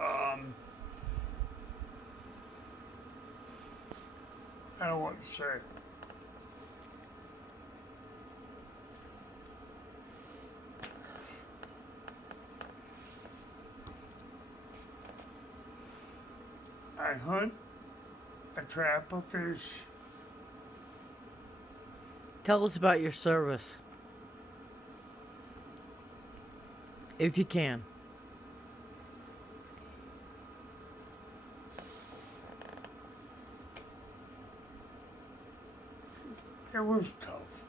Um, I don't want to say. I hunt, I trap a fish. Tell us about your service, if you can. It was tough.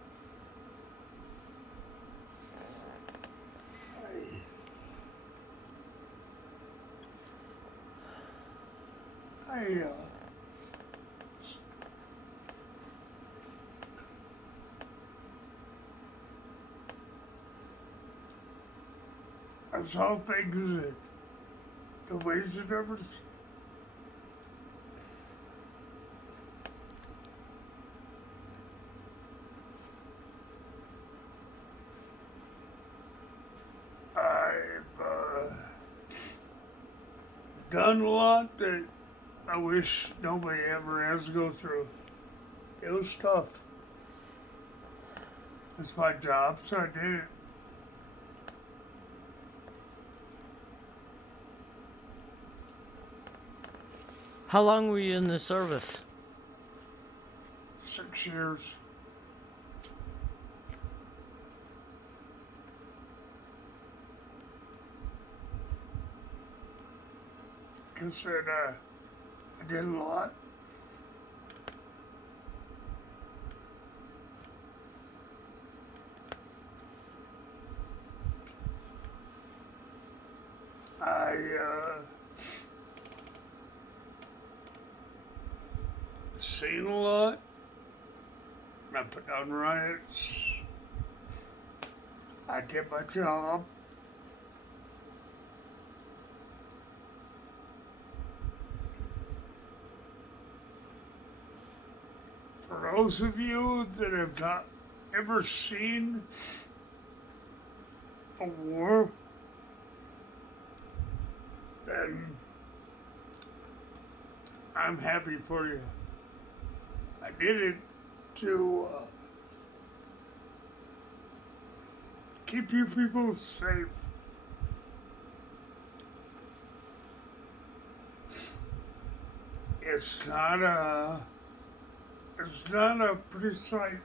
I I saw things that the ways you never see. I've done a lot that I wish nobody ever has to go through. It was tough. It's my job, so I did it. How long were you in the service? 6 years. Like I said, I did a lot. I seen a lot. I put down riots. I did my job. For those of you that have not ever seen a war, then I'm happy for you. I did it to keep you people safe. It's not a pretty sight.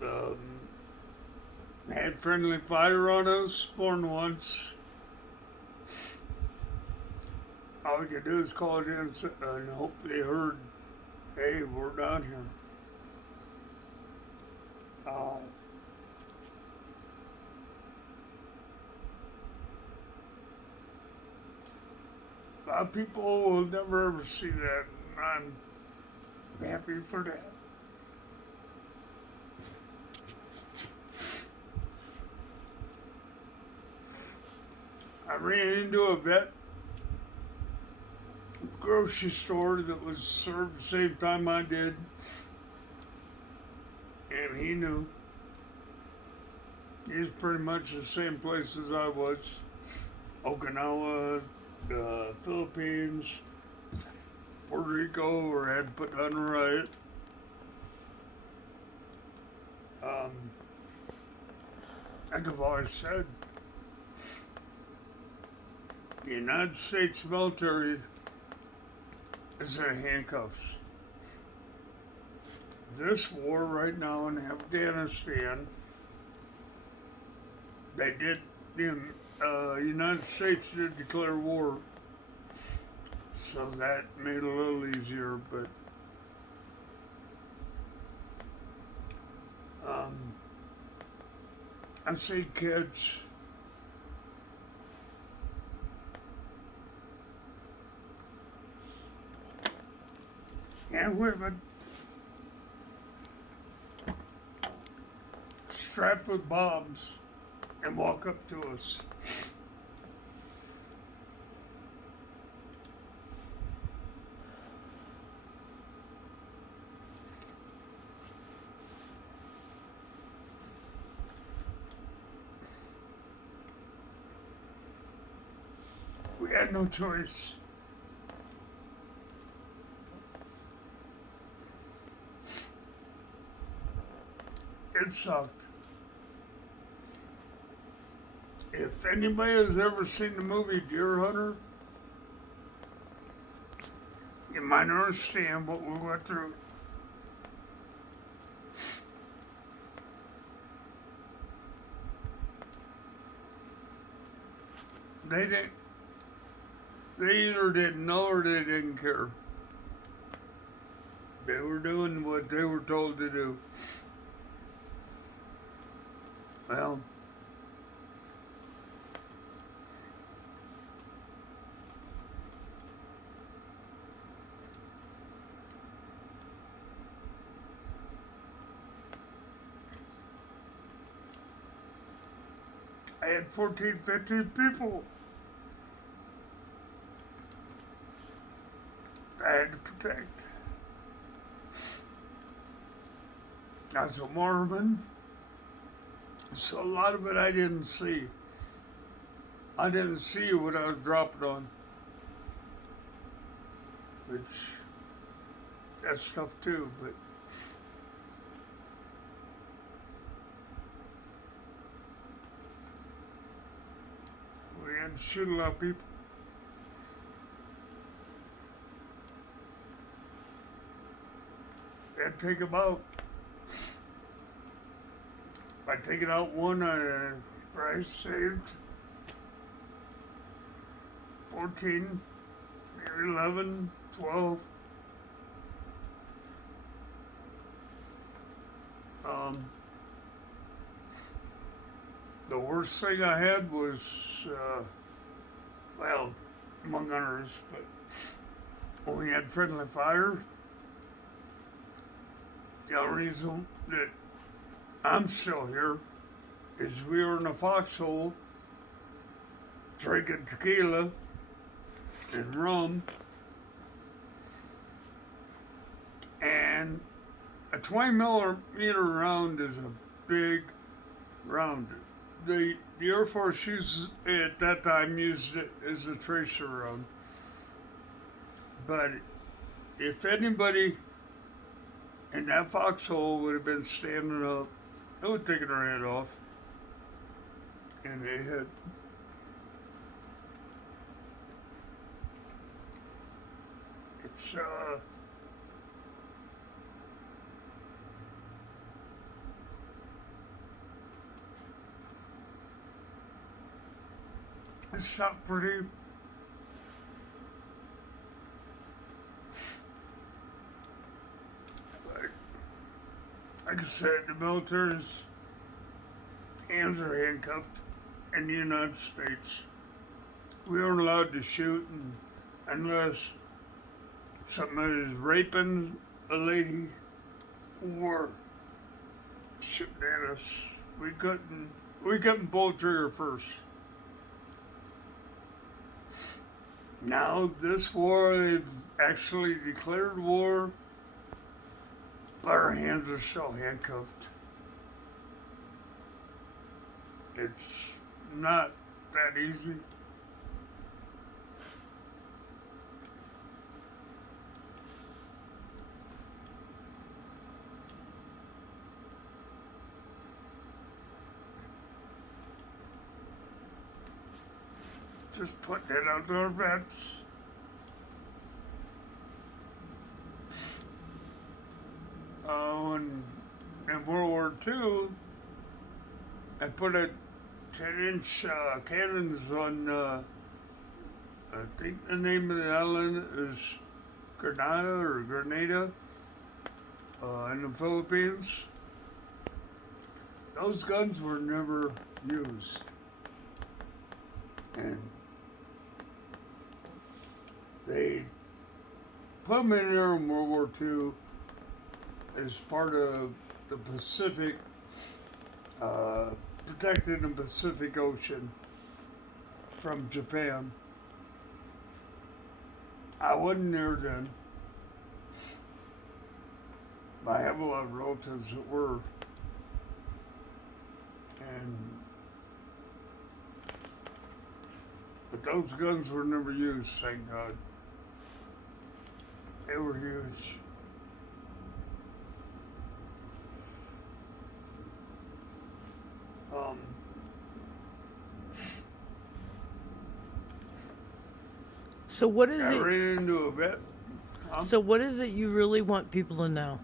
Um, had friendly fire on us more than once. All we could do is call it in and hope they heard, hey, we're down here. Uh, a lot of people will never ever see that, and I'm happy for that. I ran into a vet grocery store that was served the same time I did, and he knew. He's pretty much the same place as I was. Okinawa, Philippines, Puerto Rico, where I had put on a riot. Like I've always said, the United States military is in handcuffs. This war right now in Afghanistan, they did, the United States did declare war, so that made it a little easier, but I see kids and women strapped with bombs and walk up to us. had no choice. It sucked. If anybody has ever seen the movie Deer Hunter, you might understand what we went through. They didn't. They either didn't know or they didn't care. They were doing what they were told to do. Well, I had 14, 15 people I had to protect. As a Mormon, so a lot of it I didn't see. I didn't see what I was dropping on. Which, that's tough too, but we had to shoot a lot of people. Had to take them out. By taking out one, I probably saved 14, maybe 11, 12. The worst thing I had was, well, among others, but when we had friendly fire, the only reason that I'm still here is we were in a foxhole drinking tequila and rum, and a 20 millimeter round is a big round. The Air Force at that time used it as a tracer round. But if anybody in that foxhole would have been standing up, they would have taken their head off. And they had. It's not pretty. Like I said, the military's hands are handcuffed in the United States. We aren't allowed to shoot unless somebody is raping a lady or shooting at us. We couldn't pull the trigger first. Now this war, they've actually declared war, but our hands are still handcuffed. It's not that easy. Just put that out to our vets. In World War II, I put a 10-inch cannons on, I think the name of the island is Grenada, in the Philippines. Those guns were never used. And they put them in there in World War II as part of the Pacific, protecting the Pacific Ocean from Japan. I wasn't there then. I have a lot of relatives that were. And But those guns were never used, thank God. They were huge. Um, So what is I it? ran into a vet. So what is it you really want people to know?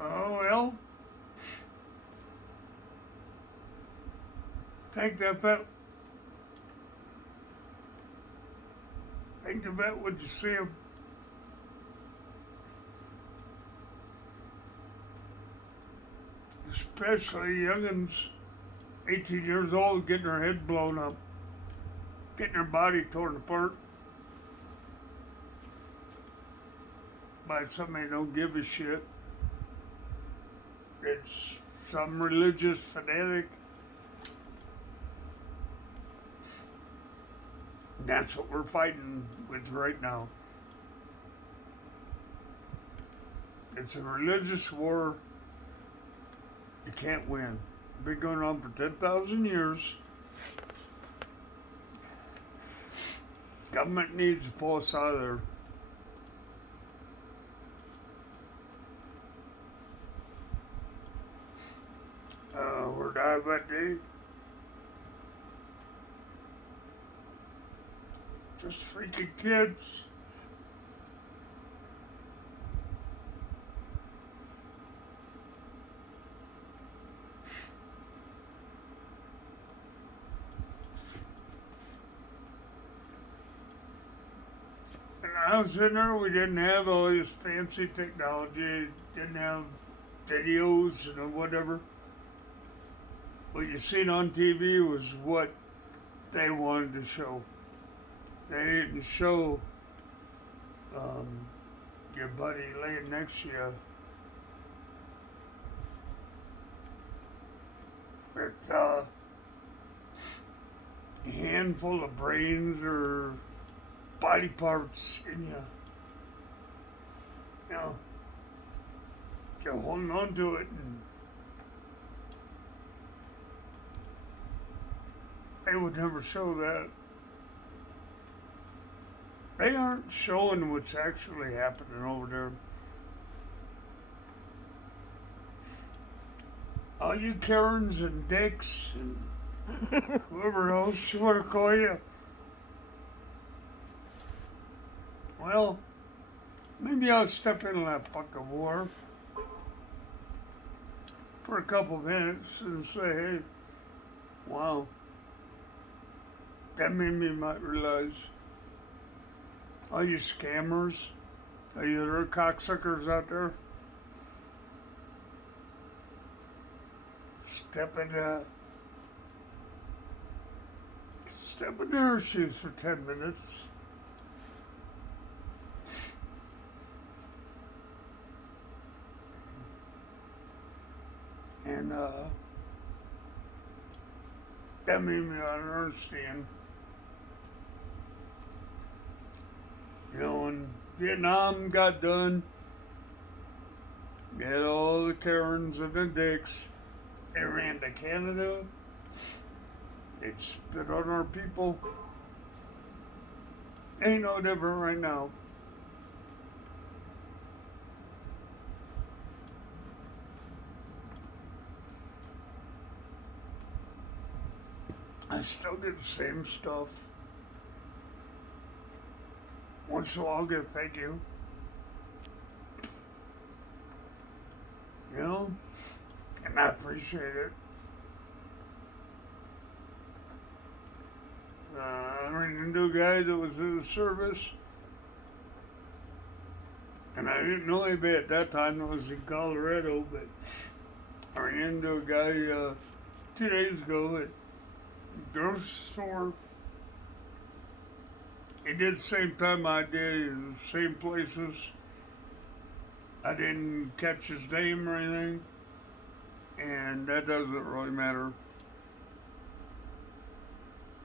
Oh, well. Take that vet. Take the vet when you see him. Especially youngins, 18 years old, getting their head blown up, getting their body torn apart by somebody who don't give a shit. It's some religious fanatic. That's what we're fighting with right now. It's a religious war. You can't win. Been going on for 10,000 years. Government needs to pull us out of there. We're diabetic. Just freaking kids. And I was in there, we didn't have all this fancy technology, didn't have videos and whatever. What you seen on TV was what they wanted to show. They didn't show your buddy laying next to you with a handful of brains or body parts in you. You know, you're holding on to it, and they would never show that. They aren't showing what's actually happening over there. All you Karens and Dicks and whoever else you want to call you. Well, maybe I'll step into that fucking war for a couple minutes and say, hey, wow, that made me might realize all you scammers, all you other cocksuckers out there, step in their shoes for 10 minutes. And that made me understand. You know, when Vietnam got done, you had all the Karens and the Dicks. They ran to Canada. They'd spit on our people. Ain't no different right now. I still get the same stuff. Once in a while, I'll get thank you. You know? And I appreciate it. I ran into a guy that was in the service. And I didn't know anybody at that time. I was in Colorado, but I ran into a guy 2 days ago at a grocery store. He did the same time I did, in the same places. I didn't catch his name or anything, and that doesn't really matter.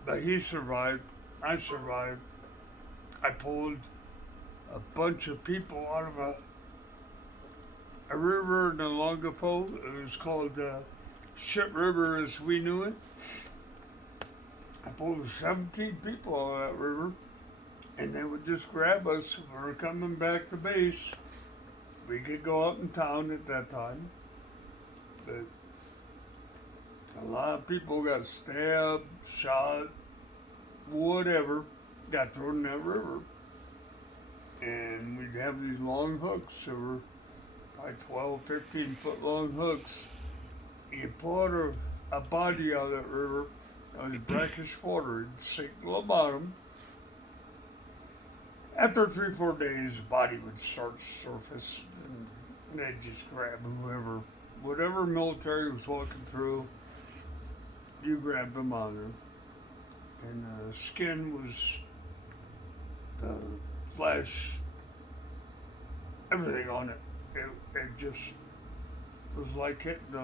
But he survived. I survived. I pulled a bunch of people out of a river in the Longapo. It was called Shit River as we knew it. I pulled 17 people out of that river, and they would just grab us when we were coming back to base. We could go out in town at that time, but a lot of people got stabbed, shot, whatever, got thrown in that river. And we'd have these long hooks that were probably 12, 15-foot long hooks. You pull out a body out of that river, it was brackish water, it'd sink to the bottom. After 3-4 days, the body would start to surface, and they'd just grab whatever military was walking through, you grabbed them out of there. And the skin was the flesh, everything on it. It just was like hitting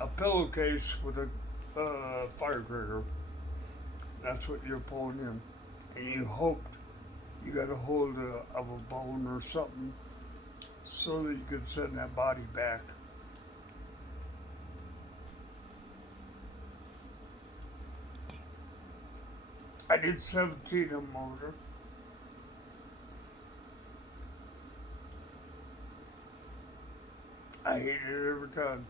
a pillowcase with a firecracker. That's what you're pulling in. And you hoped you got a hold of a bone or something so that you could send that body back. I did 17 of them over there. I hated it every time.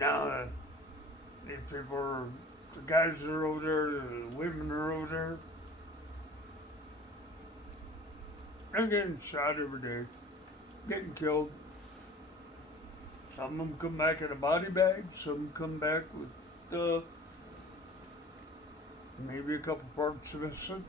Now, these people are, the guys that are over there, the women are over there, they're getting shot every day, getting killed. Some of them come back in a body bag, some come back with maybe a couple parts missing.